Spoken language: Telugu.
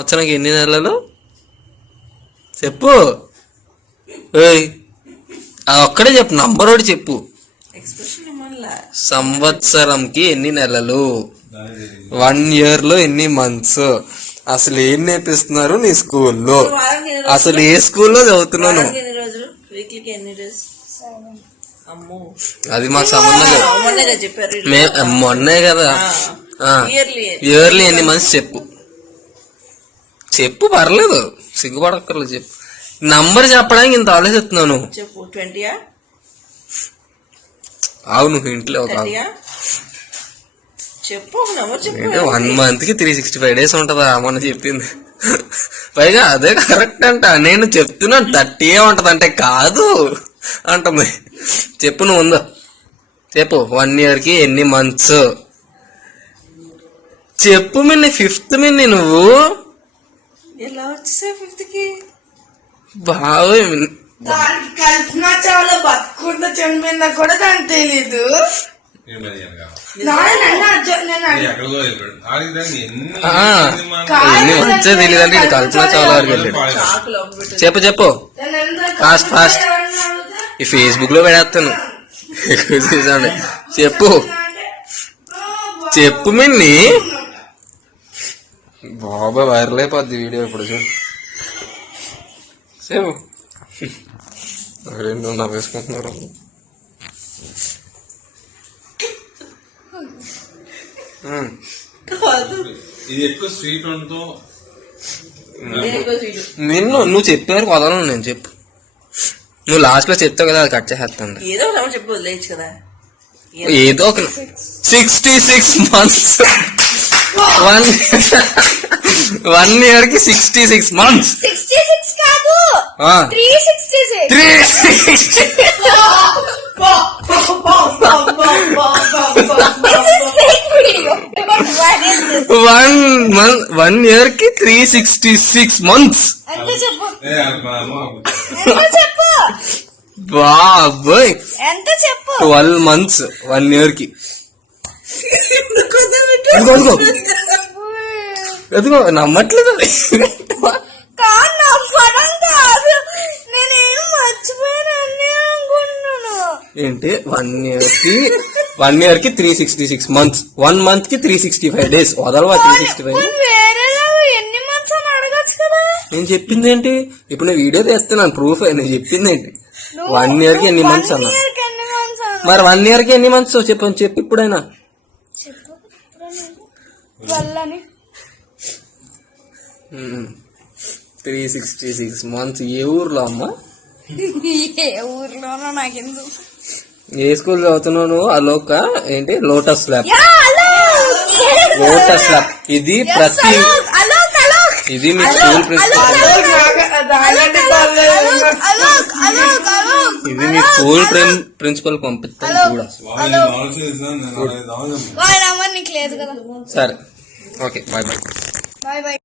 సంవత్సరానికి ఎన్ని నెలలు చెప్పు. అది ఒక్కడే చెప్పు, నంబర్ ఒకటి చెప్పు. సంవత్సరంకి ఎన్ని నెలలు, 1 year లో ఎన్ని మంత్స్, అసలు ఏం నేర్పిస్తున్నారు నీ స్కూల్లో, అసలు ఏ స్కూల్లో చదువుతున్నాను? అది మాకు సంబంధం లేదు, మొన్నే కదా. ఇయర్లీ ఎన్ని మంత్స్ చెప్పు, చెప్పు పర్లేదు, సిగ్గుపడక్కర్లేదు, చెప్పు. నంబర్ చెప్పడానికి ఇంత ఆలోచిస్తున్నాను. అవును ఇంట్లో ఒక 1 month కి 365 days ఉంటదా మొన్న చెప్పింది. పైగా అదే కరెక్ట్ అంట. నేను చెప్తున్నాను 30 ఉంటది అంటే కాదు అంటుంది. చెప్పు నువ్వు ఉందో చెప్పు. 1 year కి ఎన్ని మంత్స్ చెప్పు. మిన్ని 5th మిన్ని నువ్వు ఎలా వచ్చేసా 5th కి? బాగా కల్పన చాలా బతుకుంటా చనిపోయిందా కూడా దానికి తెలీదు. ఎన్ని మంత్స్ తెలియదంటే ఇది కల్పన చాలా వరకు వెళ్ళాడు. చెప్పు చెప్పు ఫాస్ట్ ఫాస్ట్. ఈ ఫేస్బుక్ లో పెడతాను చూసండి. చెప్పు చెప్పు మిన్ని. బాబా వైరల్ అయిపోద్ది వీడియో ఇప్పుడు చూడు. చెప్పు. రెండు నవ్వేసుకుంటున్నారు. నిన్ను నువ్వు చెప్పేవారు వదలను నేను. చెప్పు నువ్వు లాస్ట్ లో చెప్తావు కదా, అది కట్ చేస్తాను. ఏదో ఒక 66 months. 1 year కి 66 months. 66 కాదు 366. 1 year కి 366 months. ఎంత చెప్పు, ఎంత చెప్పు బాబోయ్. ఎంత చెప్పు. 12 months 1 year కి. ఎదుగో నమ్మట్లేదు. నేనేం మర్చిపోయాను అనుకుంటున్నాను. ఏంటి 1 year కి 366 months. 1 month కి 365 days. వదలవా 365? ఎన్ని మంత్స్ అని అడగచ్చు కదా. నేను చెప్పింది ఏంటి ఇప్పుడు? నేను వీడియో తెస్తున్నాను ప్రూఫ్. నేను చెప్పింది ఏంటి? 1 year కి ఎన్ని మంత్స్ అన్నా. మరి 1 year కి ఎన్ని మంత్స్ చెప్పు ఇప్పుడైనా. 366 months. ఏ ఊర్లో అమ్మా? ఏ ఊర్లోనో నాకెందుకు. ఏ స్కూల్ చదువుతున్నావు? అలోక ఏంటి లోటస్ ల్యాబ్. Lotus lab. ఇది ప్రతి ఇది మీ స్కూల్ ప్రిన్సిపల్. ఇది మీ స్కూల్ ప్రిన్సిపల్ పంపిస్తాను కూడా. సరే ఓకే బాయ్ బాయ్.